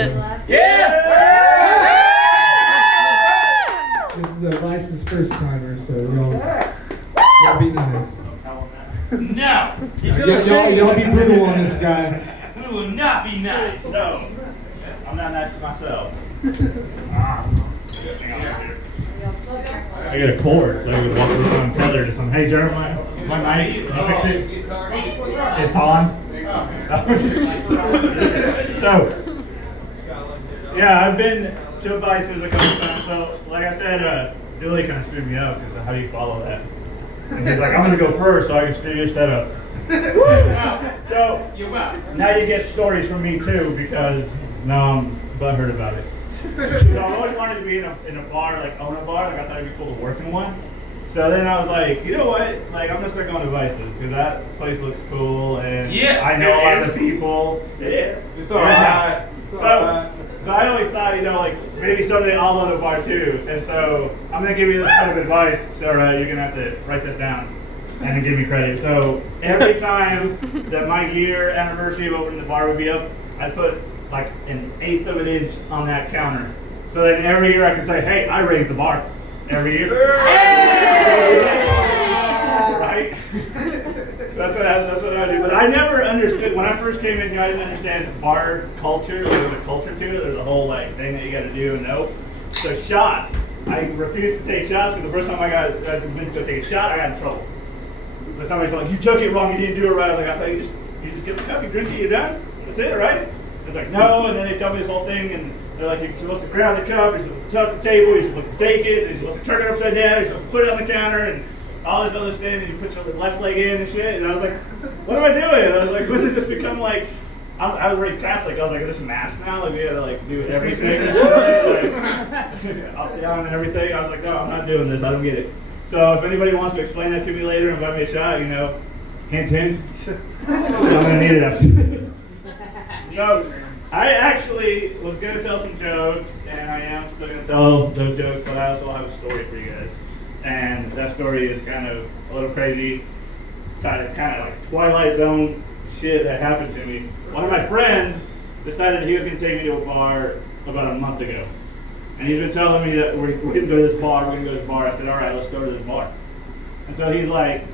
it. Yeah! This is a Vice's first timer, so y'all be nice. No! Y'all be brutal on this guy. We will not be nice. So, I'm not nice to myself. I got a cord, so I could walk around tethered to some. Hey, Jeremiah, my mic, can you fix it? It's on. So, yeah, I've been to Vices a couple times. So, like I said, Billy kind of screwed me up because how do you follow that? And he's like, I'm going to go first so I can screw your setup. So, now you get stories from me too because now I'm butthurt about it. So I always wanted to be in a bar, like own a bar. Like I thought it'd be cool to work in one. So then I was like, you know what? Like I'm gonna start going to Vices because that place looks cool and I know a lot of the people. It is. It's alright. So I only thought, like maybe someday I'll own a bar too. And so I'm gonna give you this kind of advice, Sarah. You're gonna have to write this down and then give me credit. So every time that my year anniversary of opening the bar would be up, I'd put like 1/8 of an inch on that counter. So then every year I could say, hey, I raised the bar. Every year. Right? So that's what I do. But I never understood, when I first came in here, I didn't understand bar culture. There's a culture to it. There's a whole thing that you got to do and know. So shots. I refused to take shots because the first time I went to go take a shot, I got in trouble. But somebody's like, you took it wrong, you didn't do it right. I was like, I thought you just get the cup, you drink it, you're done. That's it, right? It's like, no, and then they tell me this whole thing, and they're like, you're supposed to ground the cup, you're supposed to touch the table, you're supposed to take it, you're supposed to turn it upside down, you're supposed to put it on the counter, and all this other stuff, and you put your left leg in and shit. And I was like, what am I doing? I was like, when did this become like, I was raised Catholic, I was like, is this mass now? Like, we had to do everything, up, down, and everything. I was like, no, I'm not doing this, I don't get it. So if anybody wants to explain that to me later and buy me a shot, hint, hint, I'm gonna need it after this. So, I actually was going to tell some jokes, and I am still going to tell those jokes, but I also have a story for you guys. And that story is kind of a little crazy, kind of like Twilight Zone shit that happened to me. One of my friends decided he was going to take me to a bar about a month ago. And he's been telling me that we're going to go to this bar, I said, all right, let's go to this bar. And so he's like,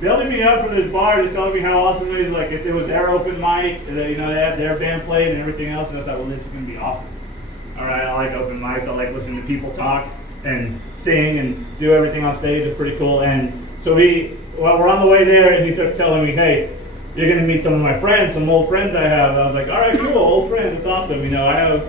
building me up for this bar, just telling me how awesome it is. Like it was their open mic, and they had their band played and everything else. And I was like, well, this is gonna be awesome. All right, I like open mics. I like listening to people talk and sing and do everything on stage. It's pretty cool. And so we're on the way there, and he starts telling me, hey, you're gonna meet some of my friends, some old friends I have. And I was like, all right, cool, old friends, it's awesome. I have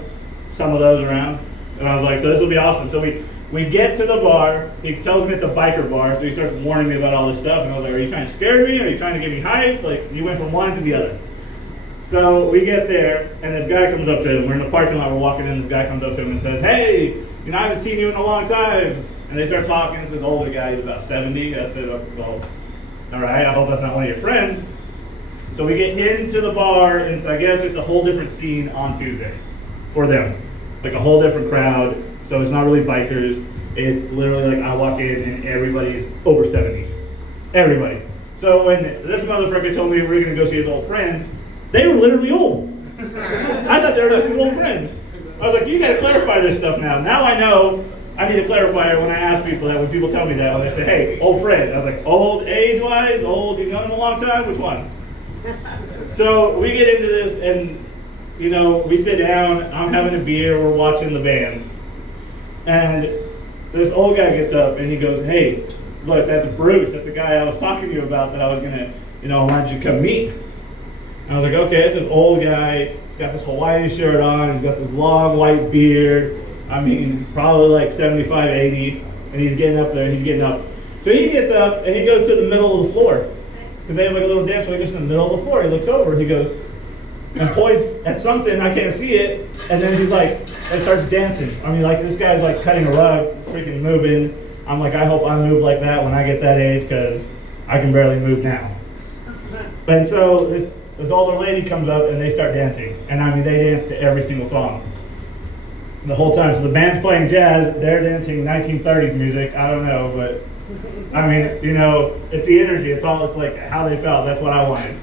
some of those around. And I was like, so this will be awesome. So we get to the bar, he tells me it's a biker bar, so he starts warning me about all this stuff, and I was like, are you trying to scare me? Are you trying to get me hyped? Like, you went from one to the other. So we get there, and this guy comes up to him. We're in the parking lot, we're walking in, this guy comes up to him and says, hey, I haven't seen you in a long time. And they start talking, it's this older guy, he's about 70. I said, well, all right, I hope that's not one of your friends. So we get into the bar, and so I guess it's a whole different scene on Tuesday for them. Like a whole different crowd. So it's not really bikers. It's literally like I walk in and everybody's over 70. Everybody. So when this motherfucker told me we were going to go see his old friends, they were literally old. I thought they were just his old friends. I was like, you got to clarify this stuff now. Now I know I need a clarifier when I ask people that, when people tell me that, when they say, hey, old friend. I was like, old age-wise, old, you've known him a long time, which one? So we get into this and, we sit down, I'm having a beer, we're watching the band. And this old guy gets up and he goes, hey, look, that's Bruce. That's the guy I was talking to you about that I was going to, I wanted you to come meet. And I was like, okay, it's this old guy. He's got this Hawaiian shirt on. He's got this long white beard. Probably like 75, 80. And he's getting up there. So he gets up and he goes to the middle of the floor. Because they have like a little dance, so he gets in the middle of the floor. He looks over. He goes, and points at something, I can't see it, and then he's like, and starts dancing. This guy's like cutting a rug, freaking moving. I'm like, I hope I move like that when I get that age, because I can barely move now. And so this older lady comes up and they start dancing, and they dance to every single song. The whole time, so the band's playing jazz, they're dancing 1930s music, I don't know, but it's the energy, it's like how they felt, that's what I wanted.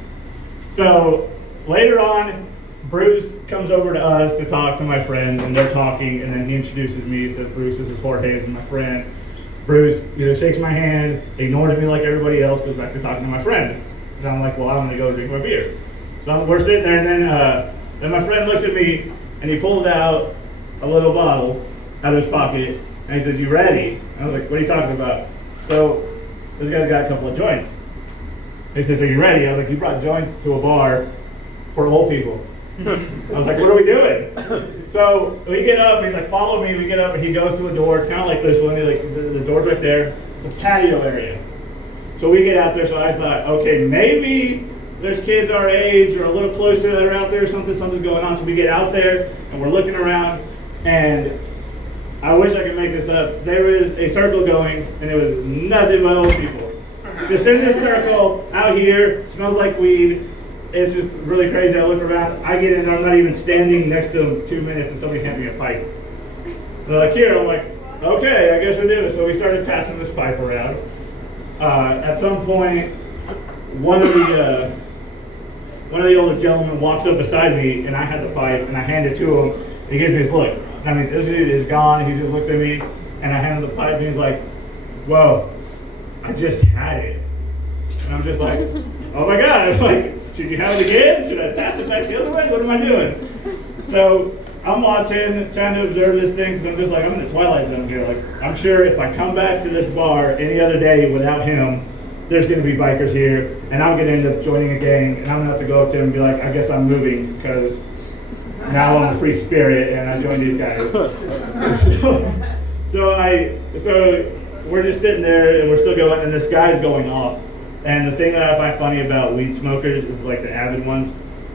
So, later on, Bruce comes over to us to talk to my friend, and they're talking, and then he introduces me. He says, Bruce, this is Jorge, this is my friend. Bruce, shakes my hand, ignores me like everybody else, goes back to talking to my friend. And I'm like, well, I'm going to go drink my beer. So we're sitting there, and then my friend looks at me, and he pulls out a little bottle out of his pocket, and he says, you ready? And I was like, what are you talking about? So this guy's got a couple of joints. He says, are you ready? I was like, you brought joints to a bar for old people. I was like, what are we doing? So we get up, and he's like, follow me. We get up, and he goes to a door. It's kind of like this one. The door's right there. It's a patio area. So we get out there, so I thought, okay, maybe there's kids our age or a little closer that are out there, something's going on. So we get out there, and we're looking around, and I wish I could make this up. There is a circle going, and it was nothing but old people. Just in this circle, out here, smells like weed. It's just really crazy. I look around, I get in there, I'm not even standing next to them 2 minutes, and somebody hands me a pipe. They're like, here, I'm like, okay, I guess we do it. So we started passing this pipe around. At some point, one of the older gentlemen walks up beside me, and I had the pipe, and I hand it to him. He gives me this look. I mean, this dude is gone. He just looks at me, and I hand him the pipe, and he's like, whoa, I just had it. And I'm just like, oh my God. I'm like, should you have it again? Should I pass it back the other way? What am I doing? So I'm watching, trying to observe this thing, because I'm just like, I'm in the twilight zone here. Like, I'm sure if I come back to this bar any other day without him, there's going to be bikers here, and I'm going to end up joining a gang, and I'm going to have to go up to him and be like, I guess I'm moving, because now I'm a free spirit, and I joined these guys. So we're just sitting there, and we're still going, and this guy's going off. And the thing that I find funny about weed smokers is, like, the avid ones,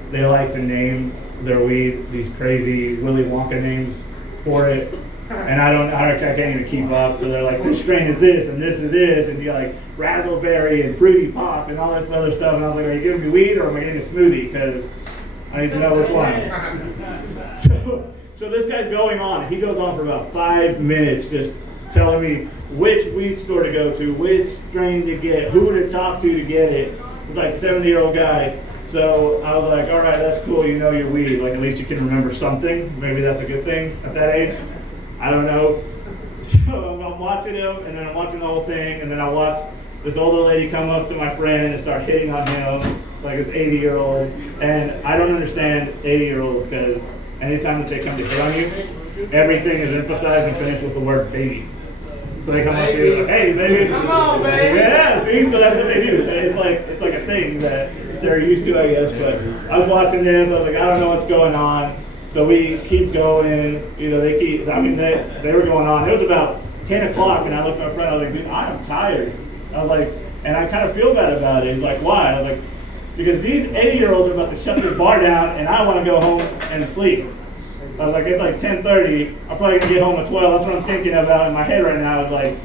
they like to name their weed these crazy Willy Wonka names for it. And I can't even keep up. So they're like, this strain is this, and this is this, and you got like razzleberry and fruity pop and all this other stuff. And I was like, are you giving me weed or am I getting a smoothie? Because I need to know which one. So this guy's going on. He goes on for about 5 minutes just telling me which weed store to go to, which strain to get, who to talk to get it. He's like a 70-year-old guy. So I was like, all right, that's cool. You know your weed. Like, at least you can remember something. Maybe that's a good thing at that age. I don't know. So I'm watching him, and then I'm watching the whole thing, and then I watch this older lady come up to my friend and start hitting on him like this 80-year-old. And I don't understand 80-year-olds, because anytime that they come to hit on you, everything is emphasized and finished with the word baby. So they come up to you like, hey, baby. Come on, baby. Yeah, see? So that's what they do. So it's like a thing that they're used to, I guess. But I was watching this. I was like, I don't know what's going on. So we keep going. You know, they were going on. It was about 10 o'clock, and I looked at my friend. I was like, dude, I am tired. I was like, and I kind of feel bad about it. He's like, why? I was like, because these 80-year-olds are about to shut this bar down, and I want to go home and sleep. I was like, it's like 10:30. I'm probably going to get home at 12. That's what I'm thinking about in my head right now. I was like,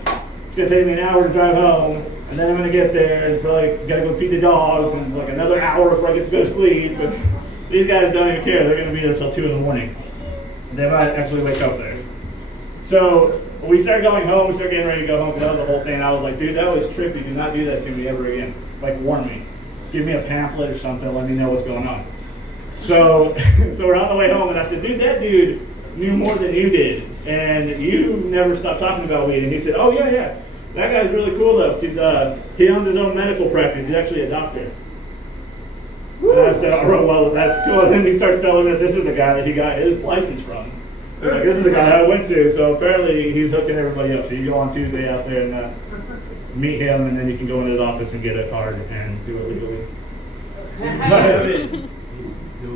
it's going to take me an hour to drive home, and then I'm going to get there, and probably got to go feed the dogs, and like another hour before I get to go to sleep. But these guys don't even care. They're going to be there until 2 in the morning. They might actually wake up there. So we started going home. We started getting ready to go home, because that was the whole thing. I was like, dude, that was trippy. Do not do that to me ever again. Like, warn me. Give me a pamphlet or something. Let me know what's going on. So we're on the way home, and I said, dude, that dude knew more than you did, and you never stopped talking about weed. And he said, oh, yeah. That guy's really cool, though, because he owns his own medical practice. He's actually a doctor. And I said, oh, well, that's cool. And then he starts telling me that this is the guy that he got his license from. Like, this is the guy I went to. So apparently he's hooking everybody up. So you go on Tuesday out there and meet him, and then you can go into his office and get a card and do it legally.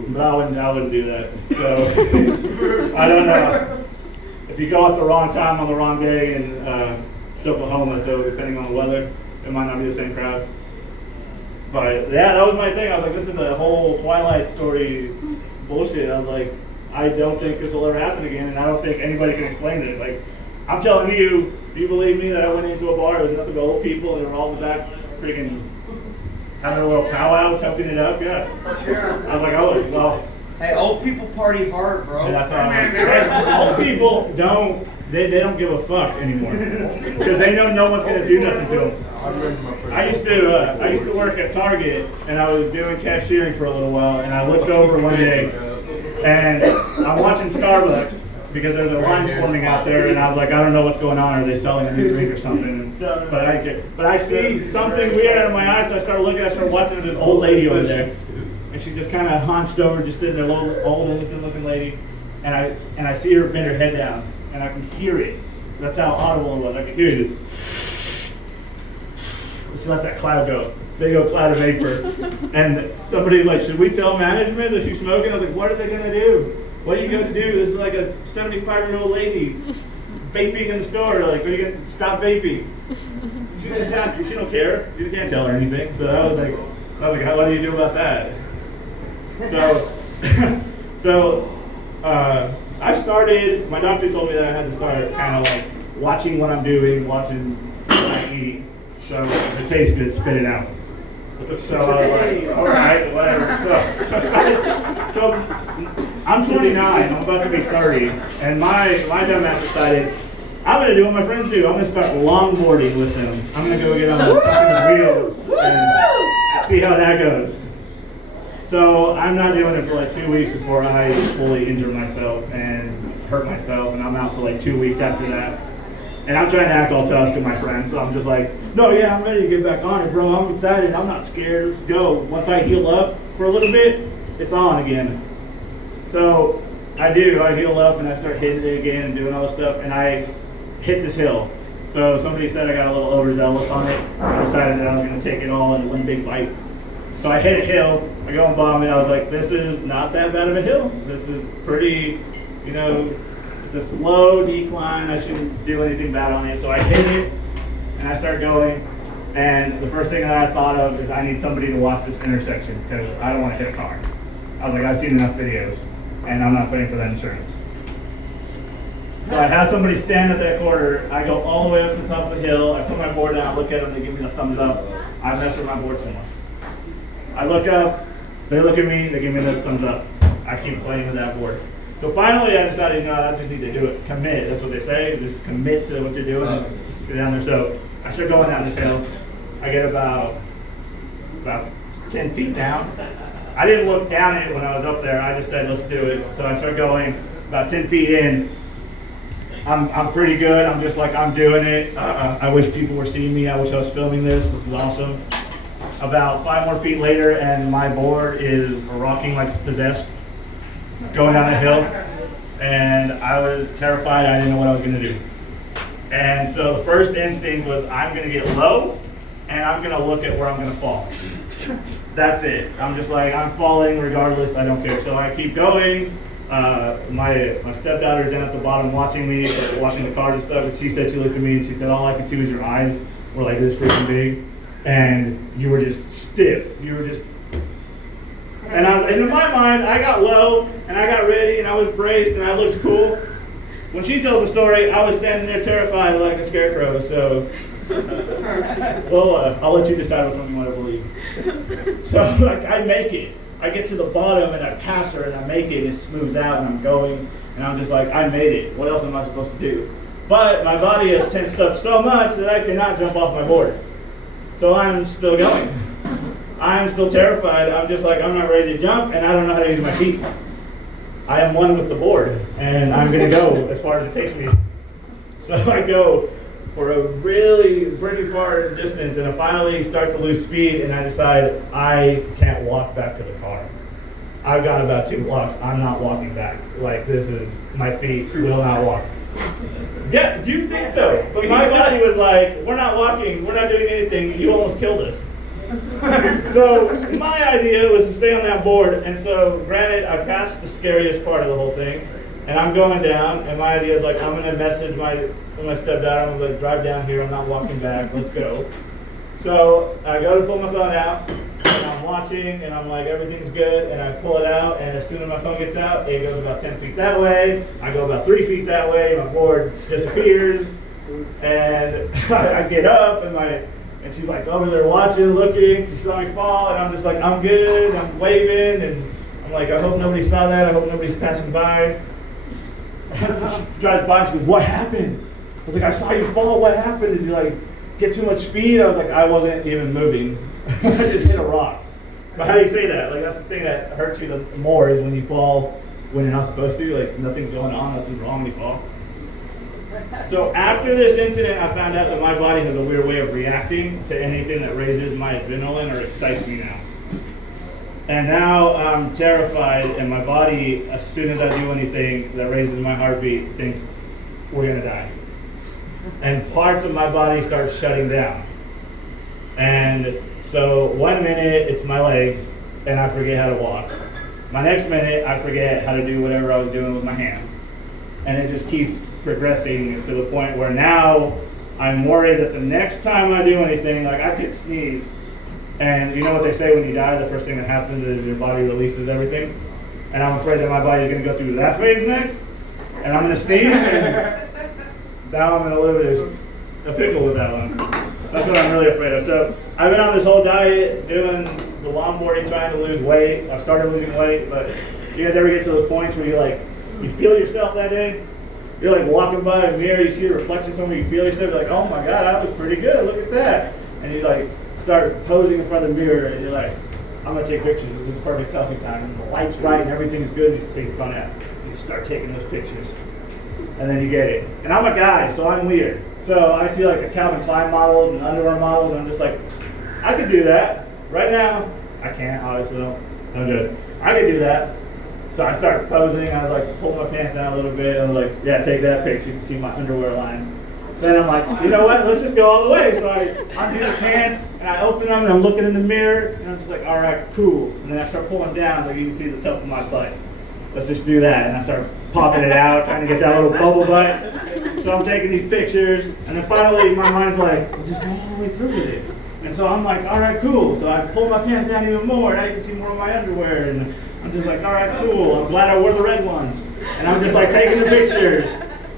But I wouldn't do that. So I don't know. If you go at the wrong time on the wrong day, and it's Oklahoma, so depending on the weather, it might not be the same crowd. But yeah, that was my thing. I was like, this is the whole Twilight story bullshit. I was like, I don't think this will ever happen again, and I don't think anybody can explain this. Like, I'm telling you, do you believe me that I went into a bar, there's nothing but old people, and they were all in the back freaking having a little powwow, choking it up? Yeah. I was like, oh, well. Hey, old people party hard, bro. That's all. Old people don't give a fuck anymore, because they know no one's gonna do nothing to them. I used to work at Target, and I was doing cashiering for a little while, and I looked over one day, And I'm watching Starbucks because there's a line forming out there, and I was like, I don't know what's going on. Are they selling a new drink or something? But I see something weird out of my eyes, so I started looking. I started watching this old lady over there, and she's just kind of hunched over, just sitting there, little old innocent-looking lady. And I see her bend her head down, and I can hear it. That's how audible it was. I could hear it. She lets that cloud go. Big old cloud of vapor. And somebody's like, should we tell management that she's smoking? I was like, what are they going to do? What are you going to do? This is like a 75-year-old lady vaping in the store. Like, are you going to stop vaping? She don't care. You can't tell her anything. So I was like, what do you do about that? So I started, my doctor told me that I had to start kind of like watching what I'm doing, watching what I eat. So if it tastes good, spit it out. So I was like, all right, whatever. So I started, so I'm 29, I'm about to be 30, and my dumbass decided, I'm going to do what my friends do. I'm going to start longboarding with them. I'm going to go get on the second wheels and see how that goes. So I'm not doing it for like 2 weeks before I fully injure myself and hurt myself, and I'm out for like 2 weeks after that. And I'm trying to act all tough to my friends, so I'm just like, no, yeah, I'm ready to get back on it, bro. I'm excited. I'm not scared. Let's go. Once I heal up for a little bit, it's on again. So I do. I heal up and I start hitting it again and doing all this stuff, and I hit this hill. So somebody said I got a little overzealous on it. I decided that I was going to take it all in one big bite. So I hit a hill. I go and bomb it. I was like, this is not that bad of a hill. This is pretty, it's a slow decline. I shouldn't do anything bad on it. So I hit it, and I start going. And the first thing that I thought of is I need somebody to watch this intersection because I don't want to hit a car. I was like, I've seen enough videos, and I'm not paying for that insurance. So I have somebody stand at that corner. I go all the way up to the top of the hill. I put my board down, look at them, they give me the thumbs up. I mess with my board some more. I look up, they look at me, they give me the thumbs up. I keep playing with that board. So finally I decided, I just need to do it. Commit, that's what they say, is just commit to what you're doing and get down there. So I start going down this hill. I get about 10 feet down. I didn't look down it when I was up there, I just said, let's do it. So I start going about 10 feet in. I'm pretty good, I'm just like, I'm doing it. I wish people were seeing me, I wish I was filming this is awesome. About 5 more feet later, and my board is rocking like possessed, going down the hill, and I was terrified. I didn't know what I was going to do. And so the first instinct was, I'm going to get low, and I'm going to look at where I'm going to fall. That's it. I'm just like, I'm falling regardless. I don't care. So I keep going. My stepdaughter's down at the bottom watching me, watching the cars and stuff, and she said she looked at me and she said, all I could see was your eyes were like this freaking big. And you were just stiff. You were just, and in my mind, I got low and I got ready and I was braced and I looked cool. When she tells the story, I was standing there terrified like a scarecrow. So, well, I'll let you decide which one you want to believe. So, like, I make it. I get to the bottom and I pass her and I make it and it smooths out and I'm going and I'm just like, I made it. What else am I supposed to do? But my body has tensed up so much that I cannot jump off my board. So I'm still going. I'm still terrified. I'm just like, I'm not ready to jump, and I don't know how to use my feet. I am one with the board, and I'm going to go as far as it takes me. So I go for a really pretty far distance, and I finally start to lose speed, and I decide I can't walk back to the car. I've got about 2 blocks. I'm not walking back. Like, this is, my feet will not walk. Yeah, you'd think so. But my body was like, we're not walking, we're not doing anything, you almost killed us. So my idea was to stay on that board, and so granted, I passed the scariest part of the whole thing, and I'm going down, and my idea is like, I'm going to message my stepdaughter, I'm going to drive down here, I'm not walking back, let's go. So I go to pull my phone out, and I'm watching, and I'm like, everything's good, and I pull it out, and as soon as my phone gets out, it goes about 10 feet that way, I go about 3 feet that way, my board disappears, and I get up, and she's like over there watching, looking, she saw me fall, and I'm just like, I'm good, I'm waving, and I'm like, I hope nobody saw that, I hope nobody's passing by. And so she drives by, and she goes, what happened? I was like, I saw you fall, what happened? Did you like get too much speed? I was like, I wasn't even moving. I just hit a rock. But how do you say that? Like, that's the thing that hurts you the more is when you fall when you're not supposed to, like nothing's going on, nothing's wrong, you fall. So after this incident, I found out that my body has a weird way of reacting to anything that raises my adrenaline or excites me now. And now I'm terrified, and my body, as soon as I do anything that raises my heartbeat, thinks we're gonna die. And parts of my body start shutting down. And so 1 minute it's my legs, and I forget how to walk. My next minute I forget how to do whatever I was doing with my hands. And it just keeps progressing to the point where now I'm worried that the next time I do anything, like I could sneeze. And you know what they say, when you die, the first thing that happens is your body releases everything. And I'm afraid that my body's gonna go through that phase next. And I'm gonna sneeze, and now I'm gonna live in a pickle with that one. That's what I'm really afraid of. So I've been on this whole diet, doing the longboarding, trying to lose weight. I've started losing weight, but you guys ever get to those points where you feel yourself that day? You're like walking by a mirror, you see a reflection somewhere, you feel yourself, you're like, oh my God, I look pretty good, look at that. And you like start posing in front of the mirror, and you're like, I'm gonna take pictures, this is perfect selfie time. And the light's right and everything's good, you just take your phone out. You just start taking those pictures. And then you get it. And I'm a guy, so I'm weird. So I see like the Calvin Klein models and underwear models, and I'm just like, I could do that. Right now, I can't, obviously, I'm good. I could do that. So I start posing, I like pull my pants down a little bit, and I'm like, yeah, take that picture, you can see my underwear line. So then I'm like, you know what, let's just go all the way. So I undo the pants, and I open them, and I'm looking in the mirror, and I'm just like, all right, cool. And then I start pulling down, like you can see the top of my butt. Let's just do that. And I start popping it out, trying to get that little bubble butt. So I'm taking these pictures, and then finally my mind's like, well, just go all the way through with it. And so I'm like, all right, cool. So I pull my pants down even more, now you can see more of my underwear. And I'm just like, all right, cool. I'm glad I wore the red ones. And I'm just like taking the pictures.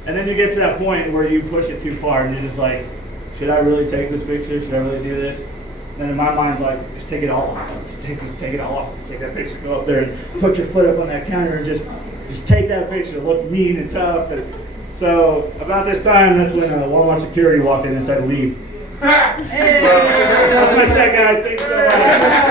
And then you get to that point where you push it too far, and you're just like, should I really take this picture? Should I really do this? And then in my mind's like, just take it all off. Just take it all off. Just take that picture, go up there and put your foot up on that counter and just take that picture. Look mean and tough. And so about this time, that's when Walmart security walked in and said, leave. Hey! That's my set, guys. Thanks so much.